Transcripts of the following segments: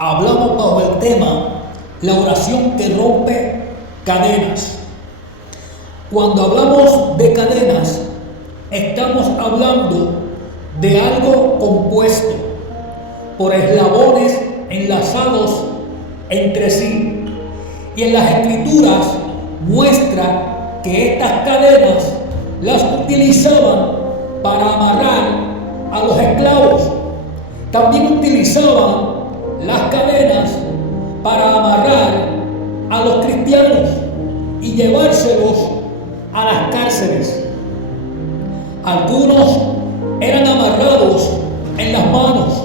hablamos bajo el tema la oración que rompe cadenas. Cuando hablamos de cadenas, estamos hablando de algo compuesto por eslabones enlazados entre sí. Y en las escrituras muestra que estas cadenas las utilizaban para amarrar a los esclavos. También utilizaban las cadenas para amarrar a los cristianos y llevárselos a las cárceles. Algunos eran amarrados en las manos,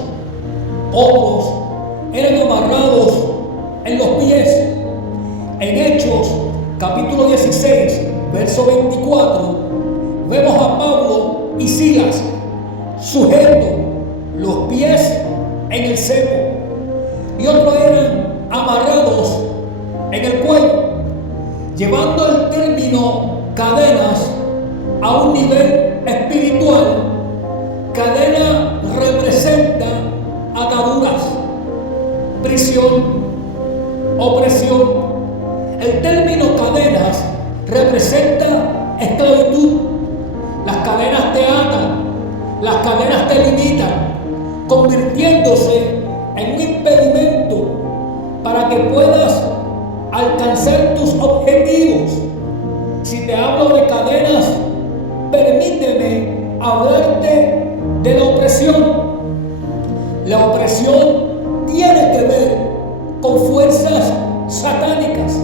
otros eran amarrados en los pies. En Hechos, capítulo 16, verso 24, vemos a Pablo y Silas sujetos los pies en el cepo, y otros eran amarrados en el cuello, llevando el término cadenas a un nivel espiritual. Cadena representa ataduras, prisión, opresión. El término cadenas representa esclavitud. Las cadenas te atan, las cadenas te limitan, convirtiéndose en un impedimento para que puedas alcanzar tus objetivos. Si te hablo de cadenas, permíteme hablarte de la opresión. La opresión tiene que ver con fuerzas satánicas,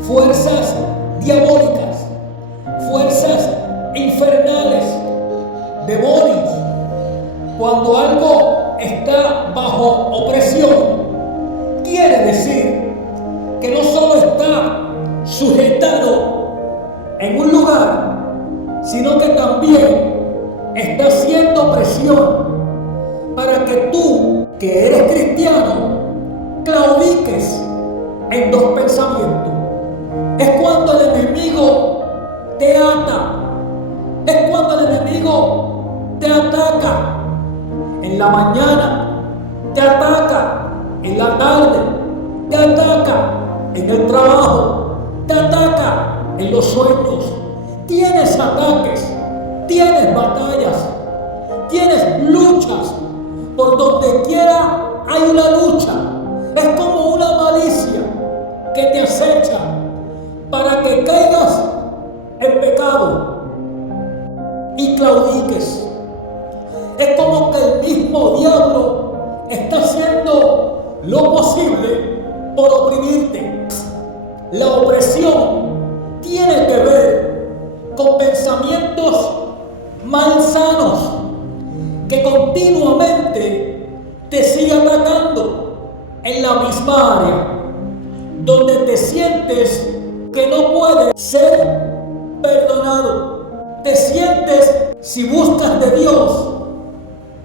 fuerzas diabólicas, fuerzas infernales, demonios. Cuando algo está bajo opresión, quiere decir que no solo está sujetado en un lugar, sino que también está haciendo presión para que tú, que eres cristiano, claudiques en dos pensamientos. Es cuando el enemigo te ata, es cuando el enemigo te ataca en la mañana, te ataca en la tarde, te ataca en el trabajo, te ataca en los sueños. Tienes ataques, tienes batallas, tienes luchas. Por donde quiera hay una lucha. Es como una malicia que te acecha para que caigas en pecado y claudiques. Es como que el mismo diablo está haciendo lo posible por oprimirte. La opresión tiene que ver con pensamientos malsanos que continuamente te siguen atacando en la misma área, donde te sientes que no puedes ser perdonado. Te sientes, si buscas de Dios,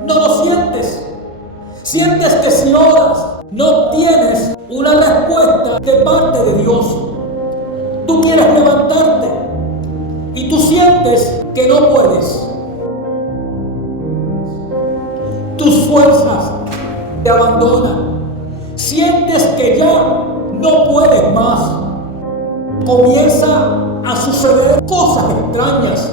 no lo sientes. Sientes que si oras, no obtienes una respuesta de parte de Dios. Tú quieres levantarte y tú sientes que no puedes. Tus fuerzas te abandonan. Sientes que ya no puedes más. Comienza a suceder cosas extrañas.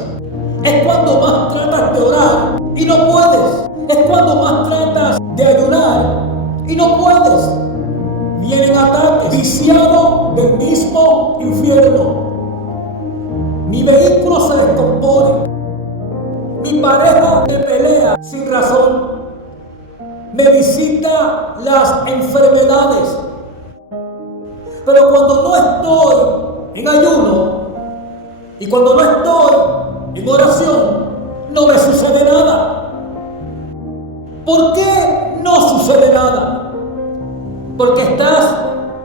Es cuando más tratas de orar y no puedes. Es cuando más tratas de ayunar y no puedes. Vienen ataques, viciado del mismo infierno. Mi vehículo se descompone. Mi pareja me pelea sin razón. Me visita las enfermedades. Pero cuando no estoy en ayuno y cuando no estoy en oración, no me sucede nada. ¿Por qué no sucede nada? Porque estás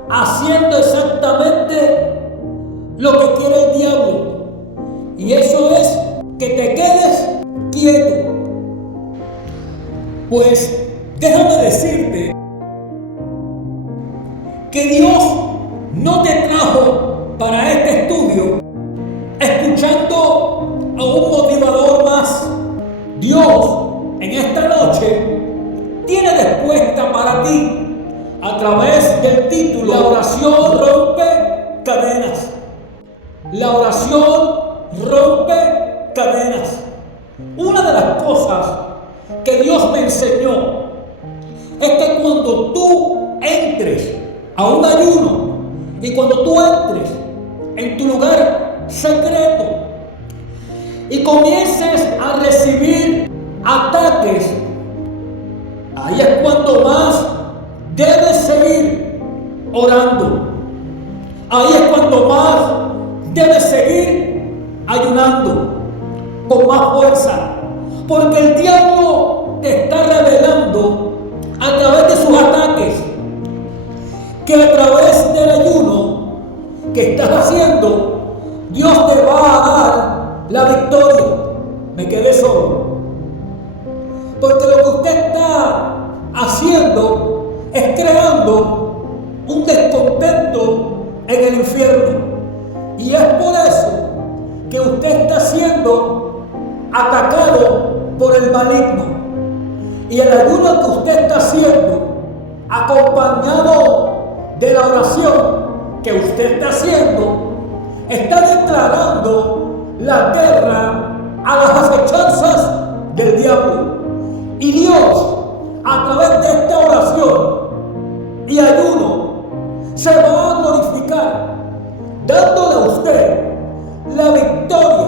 haciendo exactamente lo que quiere el diablo. Y eso es que te quedes quieto. Pues déjame decirte que Dios no te trajo para este estudio escuchando a un motivador más. Dios en esta noche tiene respuesta para ti a través del título La oración rompe cadenas. La oración rompe cadenas. Una de las cosas que Dios me enseñó es que cuando tú entres a un ayuno y cuando tú entres en tu lugar secreto y comiences a recibir ataques, ahí es cuando más debes seguir orando. Ahí es cuando más debes seguir ayunando con más fuerza, porque el diablo te está revelando a través de sus ataques que a través del ayuno que estás haciendo, Dios te va a dar la victoria. Me quedé solo, porque lo que usted está haciendo es creando un descontento en el infierno, y es por eso que usted está siendo atacado por el maligno. Y el ayuno que usted está haciendo, acompañado de la oración que usted está haciendo, está declarando la guerra a las acechanzas del diablo. Y Dios, a través de esta oración y ayuno, se va a glorificar, dándole a usted la victoria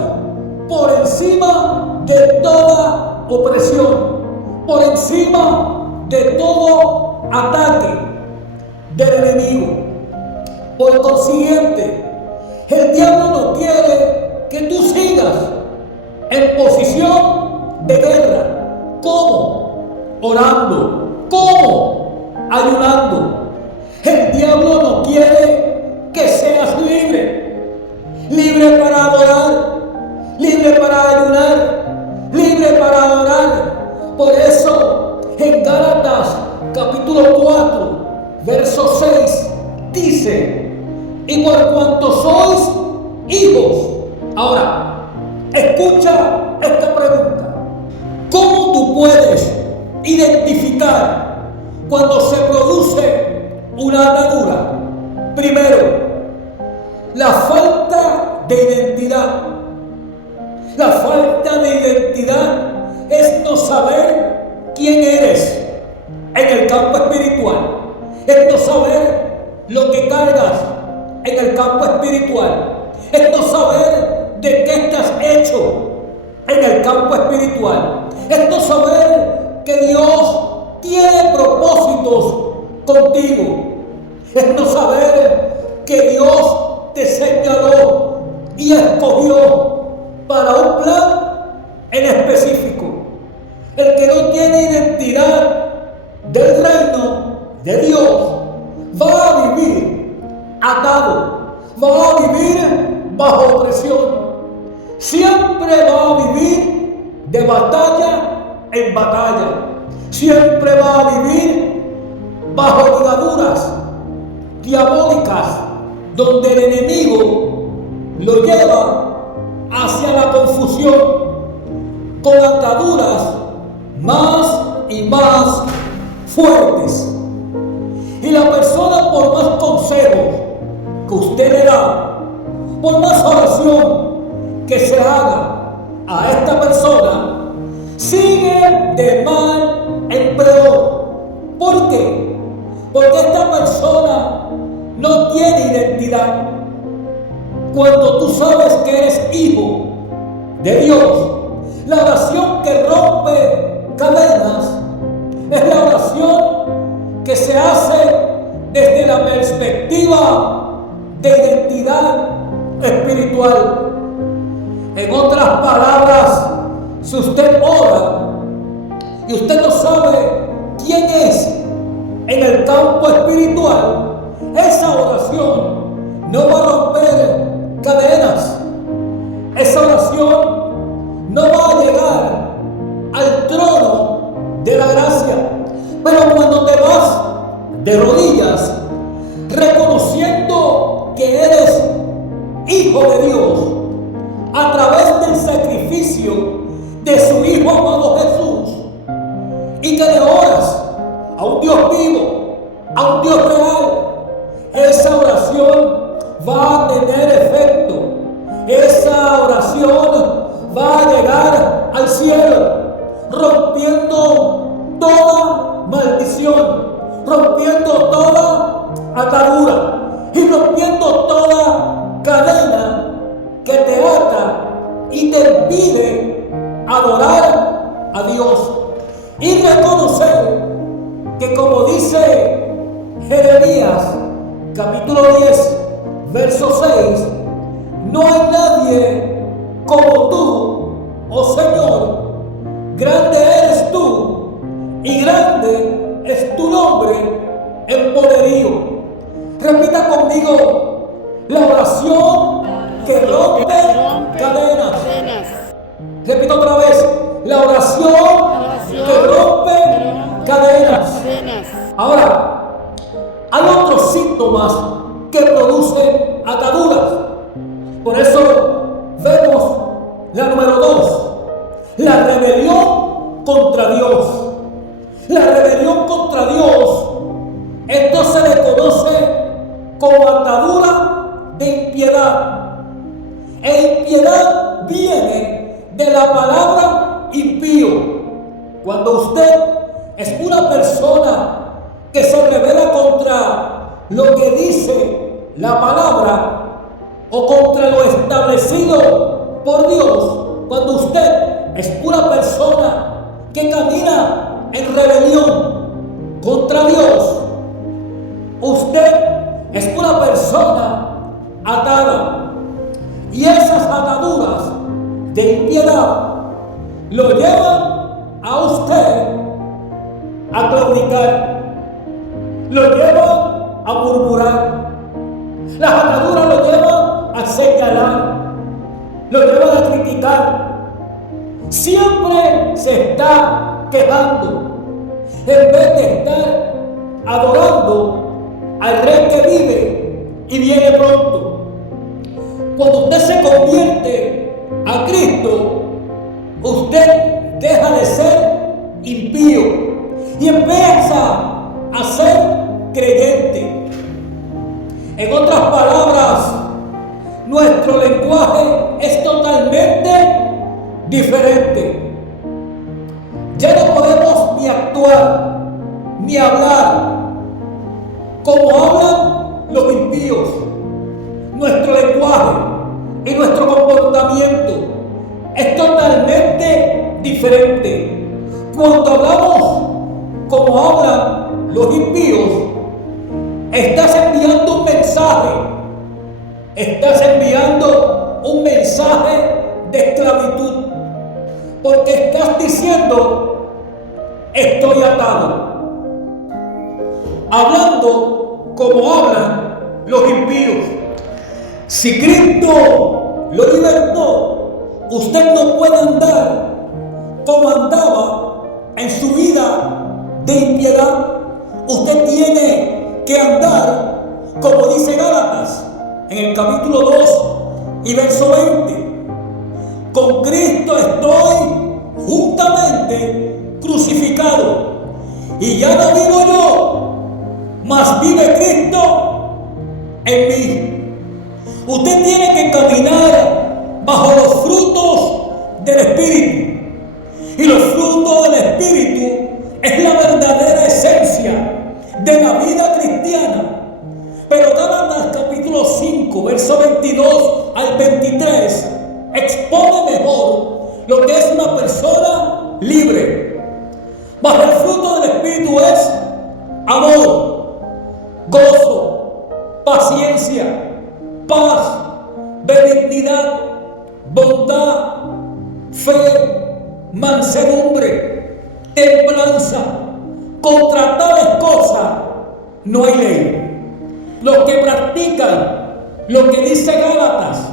por encima de toda opresión, por encima de todo ataque del enemigo. Por consiguiente, el diablo no quiere que tú sigas en posición de guerra. ¿Cómo? Orando. ¿Cómo? Ayunando. El diablo no quiere que seas libre. Libre para adorar, libre para ayunar, libre para adorar. Por eso en Gálatas capítulo 4, verso 6 dice: y por cuanto sois hijos. Ahora, escucha esta pregunta. ¿Cómo tú puedes identificar cuando se produce una atadura? Primero, la falta de identidad. La falta de identidad es no saber quién eres en el campo espiritual. Es no saber lo que cargas en el campo espiritual. Es no saber de qué estás hecho en el campo espiritual. Es no saber que Dios tiene propósitos contigo. Es no saber que Dios te señaló y escogió para un plan en específico. El que no tiene identidad del reino de Dios va a vivir atado, va a vivir bajo opresión, siempre va a vivir de batalla en batalla, siempre va a vivir bajo ligaduras diabólicas, donde el enemigo lo lleva hacia la confusión, con ataduras más y más fuertes. Y la persona, por más consejos que usted le da, por más oración que se haga a esta persona, sigue de mal en peor. ¿Por qué? Porque esta persona no tiene identidad. Cuando tú sabes que eres hijo de Dios, la oración que rompe cadenas es la oración que se hace desde la perspectiva de identidad espiritual. En otras palabras, si usted ora y usted no sabe quién es en el campo espiritual, esa oración no va a romper cadenas. Esa oración no va a llegar al trono de la gracia. Pero cuando te vas de rodillas, reconociendo que eres hijo de Dios a través del sacrificio de su Hijo amado Jesús, y que le oras a un Dios vivo, a a un Dios real, esa oración va a tener efecto. Esa oración va a llegar al cielo, rompiendo toda maldición, rompiendo toda atadura y rompiendo toda cadena que te ata y te impide adorar a Dios y reconocer que, como dice Jeremías capítulo 10 verso 6, no hay nadie como tú, oh Señor. Grande eres tú y grande es tu nombre en poderío. Repita conmigo la oración que rompe cadenas. Repito otra vez, la oración que rompe cadenas. Ahora, hay otros síntomas que producen ataduras. Por eso vemos la número 2, la rebelión contra Dios. La rebelión contra Dios, esto se le conoce como atadura de impiedad. E impiedad viene de la palabra impío. Cuando usted es una persona que se rebela contra lo que dice la palabra o contra lo establecido por Dios, cuando usted es una persona que camina en rebelión contra Dios, usted es una persona atada. Y esas ataduras de impiedad lo llevan a usted a claudicar, lo llevan a murmurar. Las ataduras lo llevan a señalar, lo llevan a criticar. Siempre se está quejando en vez de estar adorando al Rey que vive y viene pronto. Cuando usted se convierte a Cristo, usted deja de ser impío y empieza a ser creyente. En otras palabras, nuestro lenguaje es totalmente diferente. Ya no podemos ni actuar ni hablar como hablan los impíos. Nuestro lenguaje y nuestro comportamiento es totalmente diferente. Cuando hablamos como hablan los impíos, estás enviando un mensaje. Estás enviando un mensaje de esclavitud. Porque estás diciendo, estoy atado. Hablando como hablan los impíos. Si Cristo lo libertó, usted no puede andar como andaba en su vida de impiedad. Usted tiene que andar como dice Gálatas en el capítulo 2 y verso 20. Con Cristo estoy juntamente crucificado, y ya no vivo yo, mas vive Cristo en mí. Usted tiene que caminar bajo los frutos del Espíritu. Y los frutos del Espíritu es la verdadera esencia de la vida cristiana. Pero Gálatas capítulo 5, verso 22 al 23 expone mejor lo que es una persona libre. Bajo el fruto del Espíritu es amor, gozo, paciencia, paz, benignidad, bondad, fe, mansedumbre, templanza. Contra tales cosas no hay ley. Los que practican lo que dice Gálatas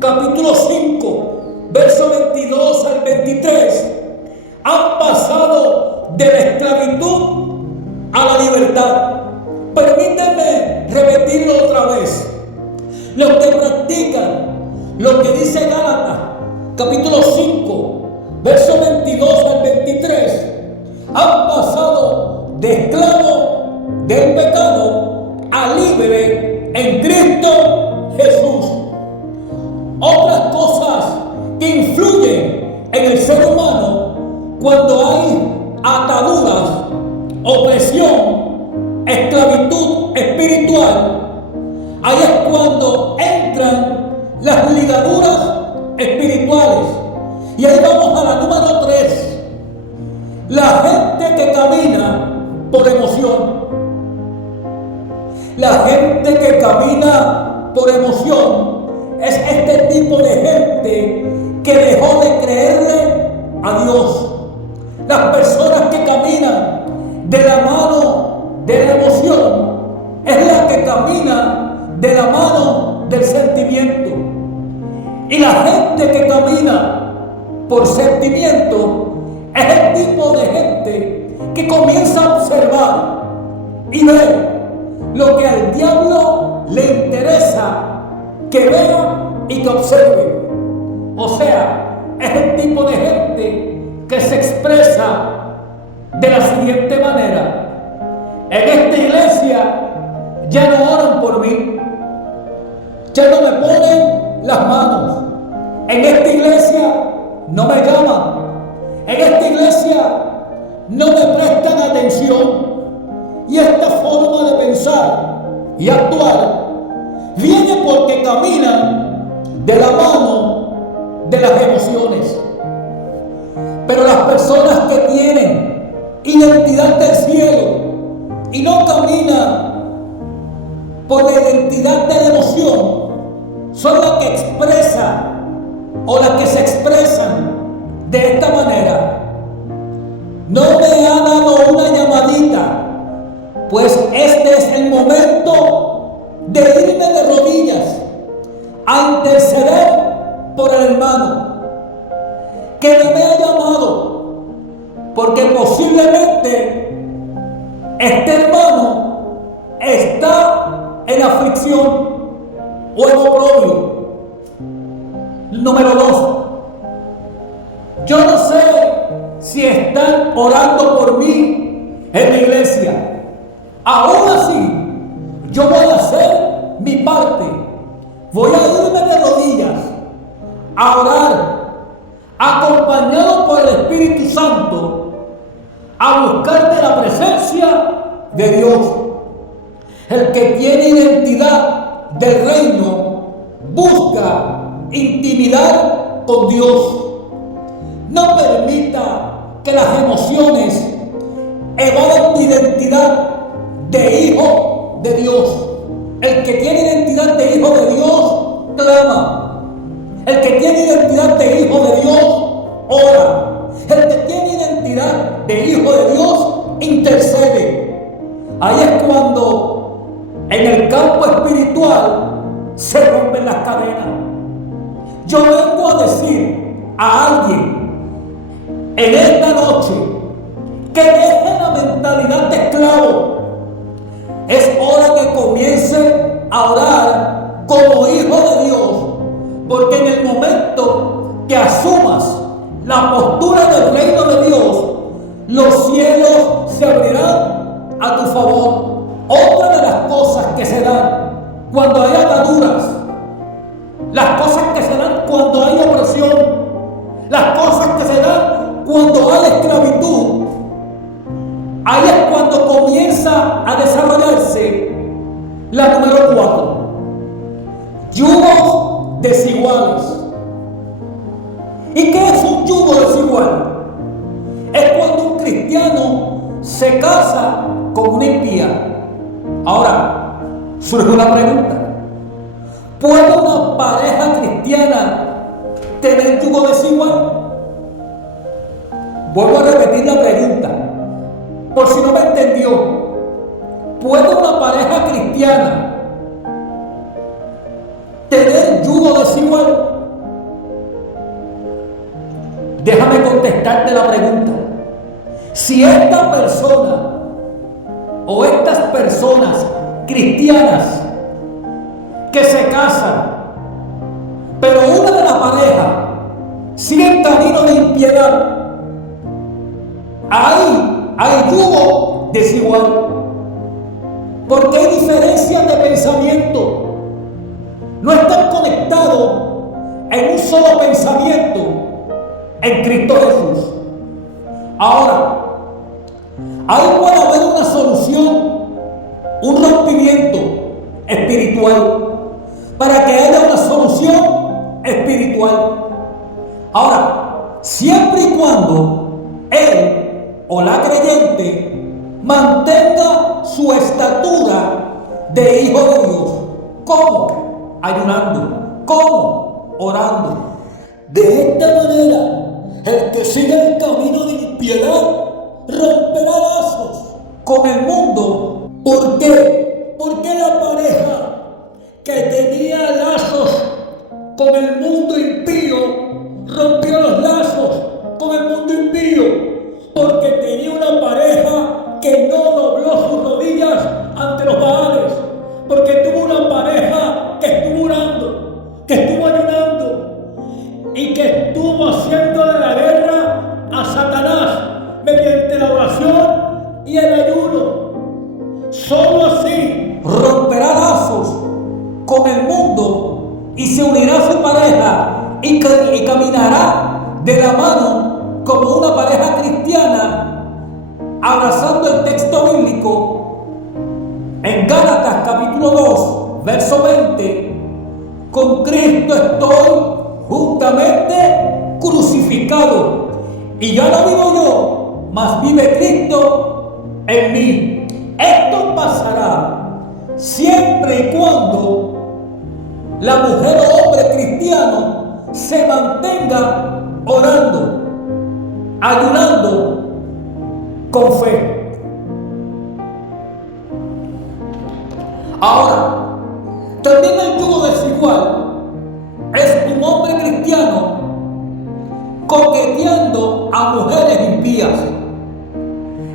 capítulo 5 verso 22 al 23 han pasado de la esclavitud a la libertad. Permíteme repetirlo otra vez. Los que practican lo que dice Gálatas capítulo 5 verso 22 al 23 han pasado de esclavos del pecado libre en Cristo Jesús. Otras cosas que influyen en el ser humano cuando hay ataduras, opresión, esclavitud espiritual, ahí es cuando entran las ligaduras espirituales. Y ahí vamos a la número 3. La gente que camina por emoción. La gente que camina por emoción es este tipo de gente que dejó de creerle a Dios. Las personas que caminan de la mano de la emoción es la que camina de la mano del sentimiento. Y la gente que camina por sentimiento es el tipo de gente que comienza a observar y ver lo que al diablo le interesa que vea y que observe. O sea, es el tipo de gente que se expresa de la siguiente manera: en esta iglesia ya no oran por mí, ya no me ponen las manos, en esta iglesia no me llaman, en esta iglesia no me prestan atención. Y esta forma de pensar y actuar viene porque caminan de la mano de las emociones. Pero las personas que tienen identidad del cielo y no caminan por la identidad de la emoción son las que expresan o las que se expresan de esta manera: no me ha dado una llamadita, pues este es el momento de irme de rodillas a interceder por el hermano que no me ha llamado, porque posiblemente este hermano está en aflicción o en oprobio. Número 2, yo no sé si están orando por mí en la iglesia. Aún así, yo voy a hacer mi parte. Voy a irme de rodillas a orar, acompañado por el Espíritu Santo, a buscar de la presencia de Dios. El que tiene identidad del reino busca intimidad con Dios. No permita que las emociones evadan tu identidad de hijo de Dios. El que tiene identidad de hijo de Dios clama. El que tiene identidad de hijo de Dios ora. El que tiene identidad de hijo de Dios intercede. Ahí es cuando en el campo espiritual se rompen las cadenas. Yo vengo a decir a alguien en esta noche que deje la mentalidad de esclavo. Es hora que comience a orar como hijo de Dios, porque en el momento que asumas la postura del reino de Dios, los cielos se abrirán a tu favor. Otra de las cosas que se dan cuando hay ataduras, las cosas que se dan cuando hay opresión, las cosas que se dan cuando hay esclavitud, ahí es cuando comienza a desarrollarse la número 4. Yugos desiguales. ¿Y qué es un yugo desigual? Es cuando un cristiano se casa con una impía. Ahora, surge una pregunta: ¿puede una pareja cristiana tener yugo desigual? Vuelvo a repetir la pregunta, por si no me entendió. ¿Puede una pareja cristiana tener yugo desigual? Déjame contestarte la pregunta. Si esta persona o estas personas cristianas que se casan, pero una de la pareja sigue en camino de impiedad, ahí hay yugo desigual. Porque hay diferencia diferencias de pensamiento, no están conectados en un solo pensamiento en Cristo Jesús. Ahora, ahí puede haber una solución, un rompimiento espiritual, para que haya una solución espiritual. Ahora, siempre y cuando él o la creyente mantenga su estatura de hijo de Dios. ¿Cómo? Ayunando. ¿Cómo? Orando. De esta manera, el que sigue el camino de impiedad romperá lazos con el mundo. ¿Por qué? Porque la pareja que tenía lazos con el mundo impío rompió los lazos con el mundo impío, porque tenía una pareja que no dobló sus rodillas ante los Baales, porque tuvo una pareja que estuvo orando, que estuvo ayunando y que estuvo haciéndole la guerra a Satanás mediante la oración y el ayuno. Solo así romperá lazos con el mundo y se unirá a su pareja y caminará de la mano como una pareja cristiana, abrazando el texto bíblico en Gálatas capítulo 2, verso 20: con Cristo estoy juntamente crucificado, y ya no vivo yo, mas vive Cristo en mí. Esto pasará siempre y cuando la mujer o hombre cristiano se mantenga orando, ayunando con fe. Ahora, también el yugo desigual es un hombre cristiano coqueteando a mujeres impías.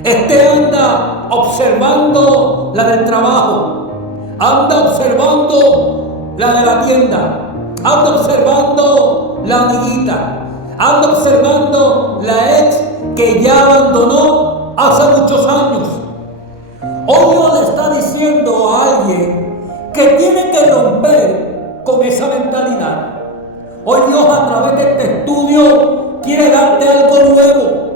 Este anda observando la del trabajo, anda observando la de la tienda, anda observando la amiguita, anda observando la ex que ya abandonó hace muchos años. Hoy Dios le está diciendo a alguien que tiene que romper con esa mentalidad. Hoy Dios, a través de este estudio, quiere darte algo nuevo.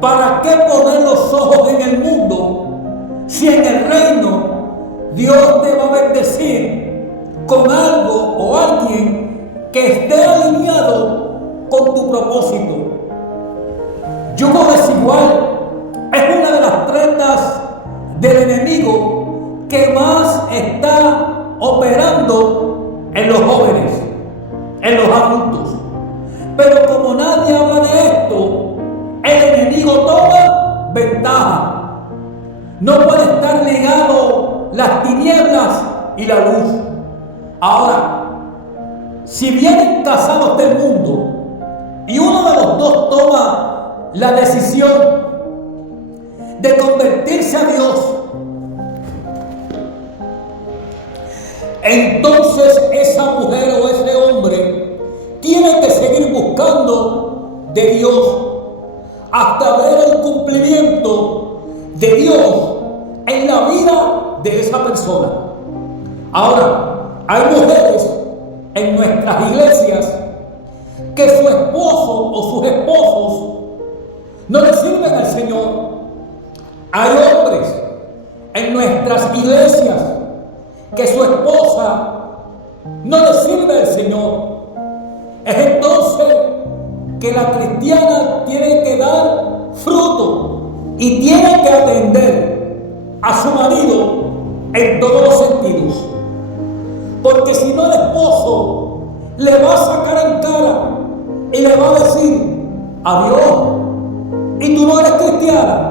¿Para qué poner los ojos en el mundo si en el reino Dios te va a bendecir con algo o alguien que esté alineado con tu propósito? Yugo desigual es una de las tretas del enemigo que más está operando en los jóvenes, en los adultos. Pero como nadie habla de esto, el enemigo toma ventaja. No puede estar ligado las tinieblas y la luz. Ahora, si vienen casados del mundo y uno de los dos toma la decisión de convertirse a Dios, entonces esa mujer o ese hombre tiene que seguir buscando de Dios hasta ver el cumplimiento de Dios en la vida de esa persona. Ahora, hay mujeres en nuestras iglesias que su esposo o sus esposos no le sirven al Señor. Hay hombres en nuestras iglesias que su esposa no le sirve al Señor. Es entonces que la cristiana tiene que dar fruto y tiene que atender a su marido en todos los sentidos. Porque si no, el esposo le va a sacar en cara y le va a decir: adiós, y tú no eres cristiana.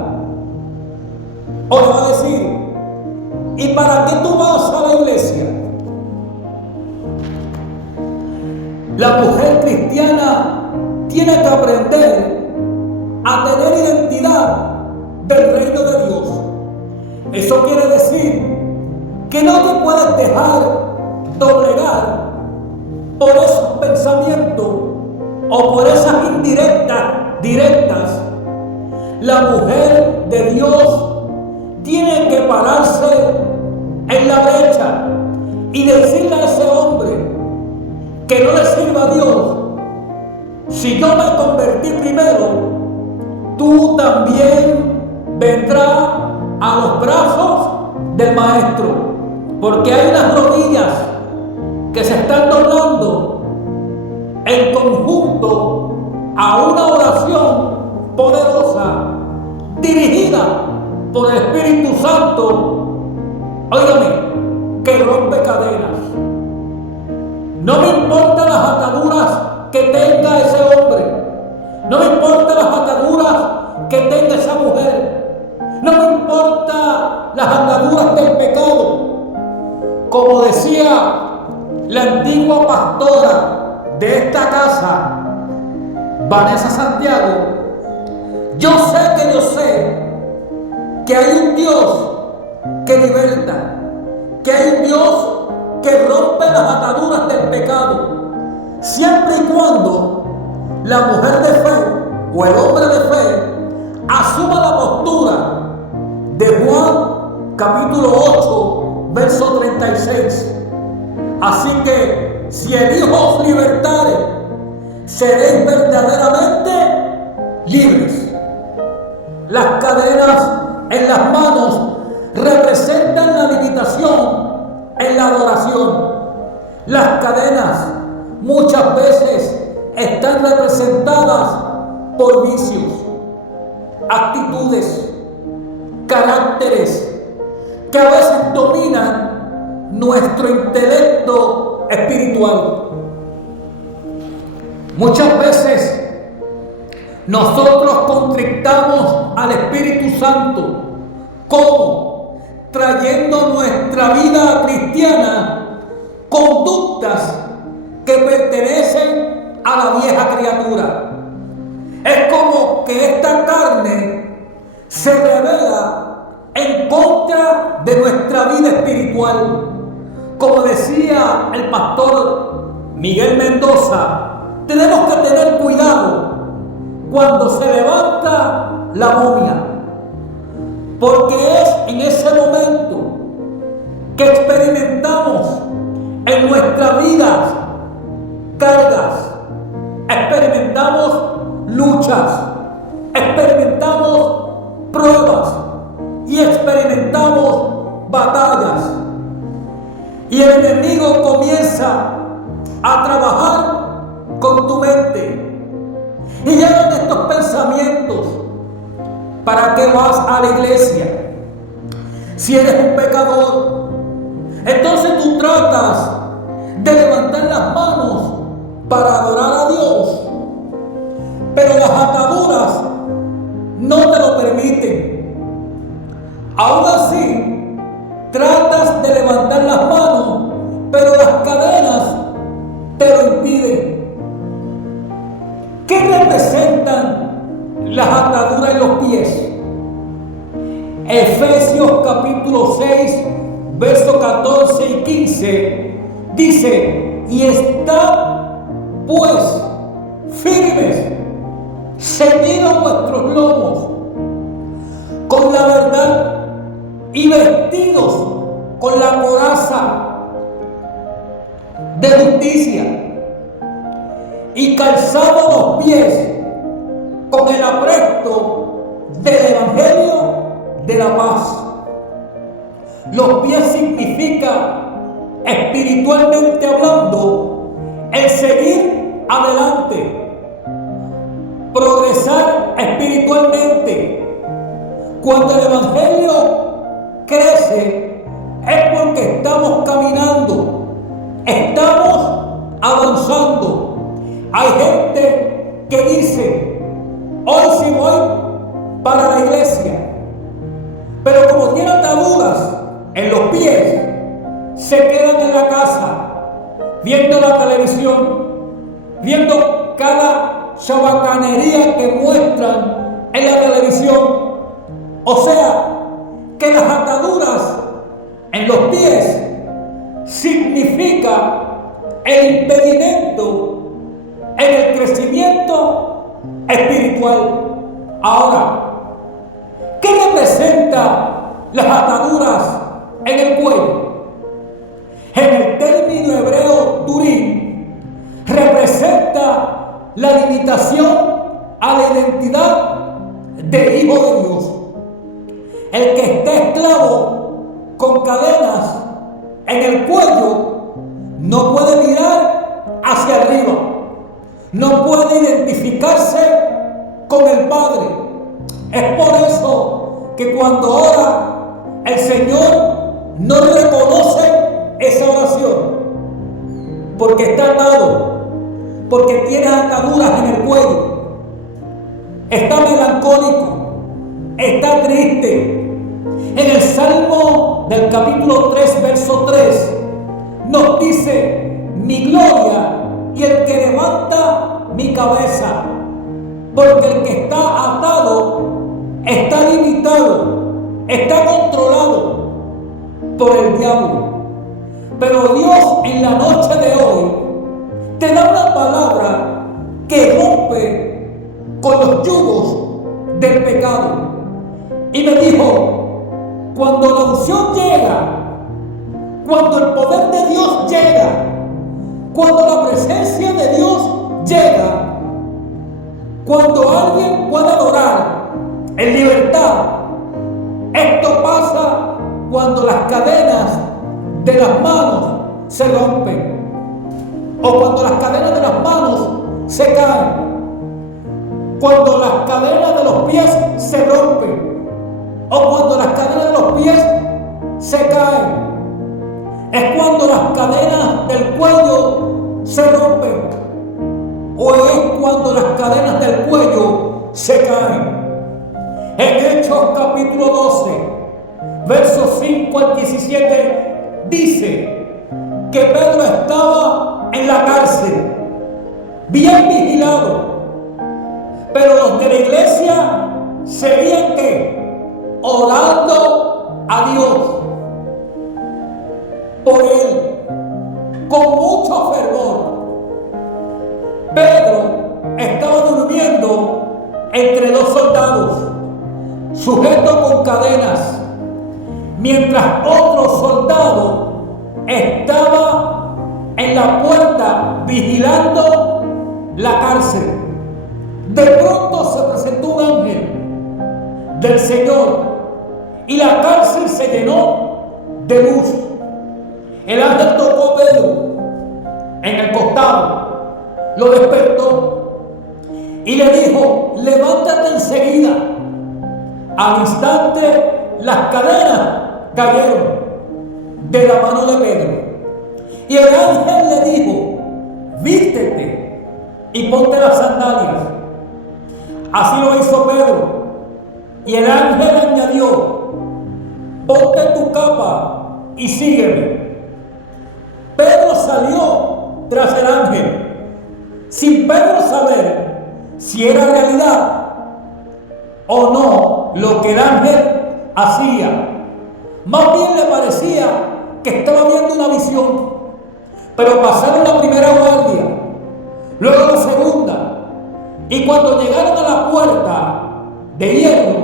O le va a decir: ¿y para qué tú vas a la iglesia? La mujer cristiana tiene que aprender a tener identidad del reino de Dios. Eso quiere decir que no te puedes dejar doblegar por esos pensamientos o por esas directas. La mujer de Dios tiene que pararse que no le sirva a Dios, si yo me convertí primero, tú también vendrás a los brazos del Maestro. Porque hay unas rodillas que se están doblando en conjunto a una oración poderosa dirigida por el Espíritu Santo, óigame, que rompe cadenas. No me importan las ataduras que tenga ese hombre, no me importan las ataduras que tenga esa mujer, no me importan las ataduras del pecado. Como decía la antigua pastora de esta casa, Vanessa Santiago, yo sé que hay un Dios que liberta, que hay un Dios que rompe las ataduras del pecado, siempre y cuando la mujer de fe o el hombre de fe asuma la postura de Juan capítulo 8 verso 36. Así que si el Hijo os libertare, seréis verdaderamente libres. Las cadenas en las manos representan la limitación en la adoración. Las cadenas muchas veces están representadas por vicios, actitudes, caracteres que a veces dominan nuestro intelecto espiritual. Muchas veces nosotros contristamos al Espíritu Santo. ¿Cómo? Trayendo a nuestra vida cristiana conductas que pertenecen a la vieja criatura. Es como que esta carne se revela en contra de nuestra vida espiritual. Como decía el pastor Miguel Mendoza, tenemos que tener cuidado cuando se levanta la momia, porque es en ese momento que experimentamos en nuestra vida cargas, experimentamos luchas, experimentamos pruebas y experimentamos batallas. Y el enemigo comienza a trabajar con tu mente. Y llegan estos pensamientos: ¿para qué vas a la iglesia si eres un pecador? Entonces tú tratas de levantar las manos para adorar a Dios, pero las ataduras no te lo permiten. Aún así, tratas de levantar las manos, pero las cadenas te lo impiden. ¿Qué representan las ataduras en los pies? Efesios capítulo 6, versos 14 y 15 dice: y estad pues firmes, ceñidos vuestros lomos con la verdad y vestidos con la coraza de justicia, y calzados los pies con el apresto del Evangelio de la paz. Los pies significa, espiritualmente hablando, el seguir adelante, progresar espiritualmente. Cuando el Evangelio crece es porque estamos caminando, estamos avanzando. Hay gente que dice: hoy sí voy para la iglesia, pero como tiene ataduras en los pies, se quedan en la casa viendo la televisión, viendo cada chabacanería que muestran en la televisión. O sea, que las ataduras en los pies significa el impedimento en el crecimiento espiritual. Ahora, ¿qué representa las ataduras en el cuello? En el término hebreo turín invitación a la identidad de hijo de Dios. El que esté esclavo con cadenas en el cuello no puede mirar hacia arriba, no puede identificarse con el Padre. Es por eso que cuando ora el Señor no reconoce esa oración, porque está atado, porque tiene ataduras en el cuello, está melancólico, está triste. En el Salmo del capítulo 3, verso 3, nos dice: mi gloria y el que levanta mi cabeza, porque el que está atado está limitado, está controlado por el diablo. Pero Dios en la noche de hoy te da una palabra que rompe con los yugos del pecado. Y me dijo: cuando la unción llega, cuando el poder de Dios llega, cuando la presencia de Dios llega, cuando alguien puede adorar en libertad, esto pasa cuando las cadenas de las manos se rompen, o cuando las cadenas de las manos se caen, cuando las cadenas de los pies se rompen, o cuando las cadenas de los pies se caen. Es cuando las cadenas del cuello se rompen, o es cuando las cadenas del cuello se caen. En Hechos capítulo 12, versos 5 al 17, dice que Pedro estaba en la cárcel, bien vigilado, pero los de la iglesia seguían orando a Dios por él, con mucho fervor. Pedro estaba durmiendo entre dos soldados, sujeto con cadenas, mientras otro soldado estaba en la puerta vigilando la cárcel. De pronto se presentó un ángel del Señor y la cárcel se llenó de luz. El ángel tocó a Pedro en el costado, lo despertó y le dijo: levántate enseguida. Al instante las cadenas cayeron de la mano de Pedro y el ángel le dijo: vístete y ponte las sandalias. Así lo hizo Pedro y el ángel añadió: ponte tu capa y sígueme. Pedro salió tras el ángel sin Pedro saber si era realidad o no lo que el ángel hacía. Más bien le parecía que estaba viendo una visión. Pero pasaron la primera guardia, luego la segunda, y cuando llegaron a la puerta de hierro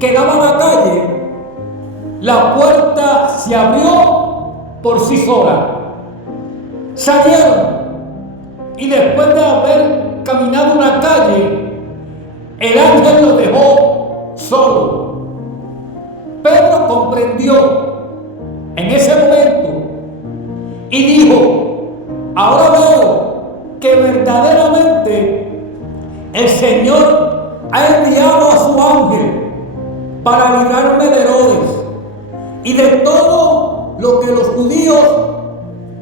que daba a la calle, la puerta se abrió por sí sola. Salieron y después de haber caminado una calle, el ángel los dejó solo. Pedro comprendió en ese momento y dijo: ahora veo que verdaderamente el Señor ha enviado a su ángel para librarme de Herodes y de todo lo que los judíos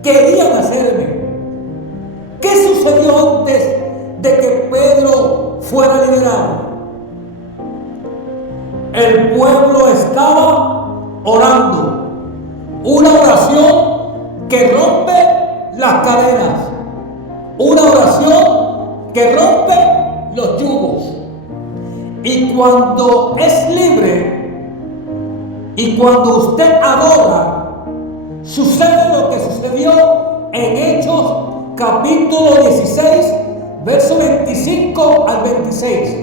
querían hacerme. ¿Qué sucedió antes de que Pedro fuera liberado? El pueblo estaba orando, una oración que rompe las cadenas, una oración que rompe los yugos. Y cuando es libre y cuando usted adora, sucede lo que sucedió en Hechos capítulo 16, verso 25 al 26.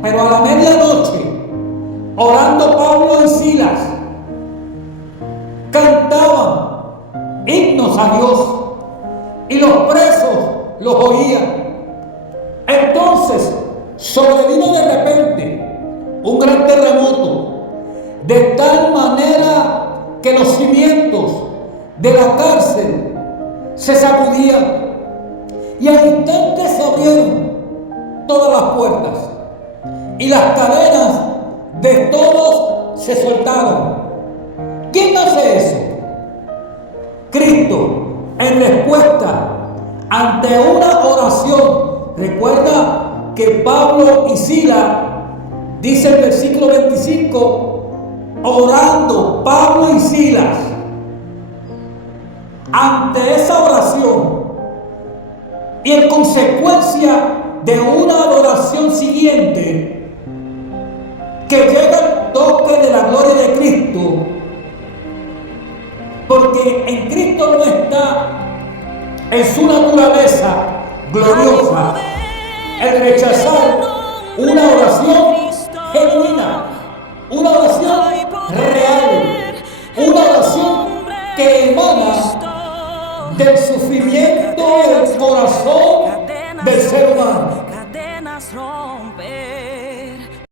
Pero a la medianoche, orando Pablo y Silas, cantaban himnos a Dios, y los presos los oía. Entonces sobrevino de repente un gran terremoto, de tal manera que los cimientos de la cárcel se sacudían y al instante se abrieron todas las puertas y las cadenas de todos se soltaron. ¿Quién hace eso? Cristo, en respuesta ante una oración. Recuerda que Pablo y Silas, dice el versículo 25, orando Pablo y Silas, ante esa oración y en consecuencia de una adoración siguiente, que llega el toque de la gloria de Cristo, porque en Cristo no está en su naturaleza gloriosa el rechazar una oración genuina, una oración real, una oración que emana del sufrimiento del corazón del ser humano. Cadenas romper.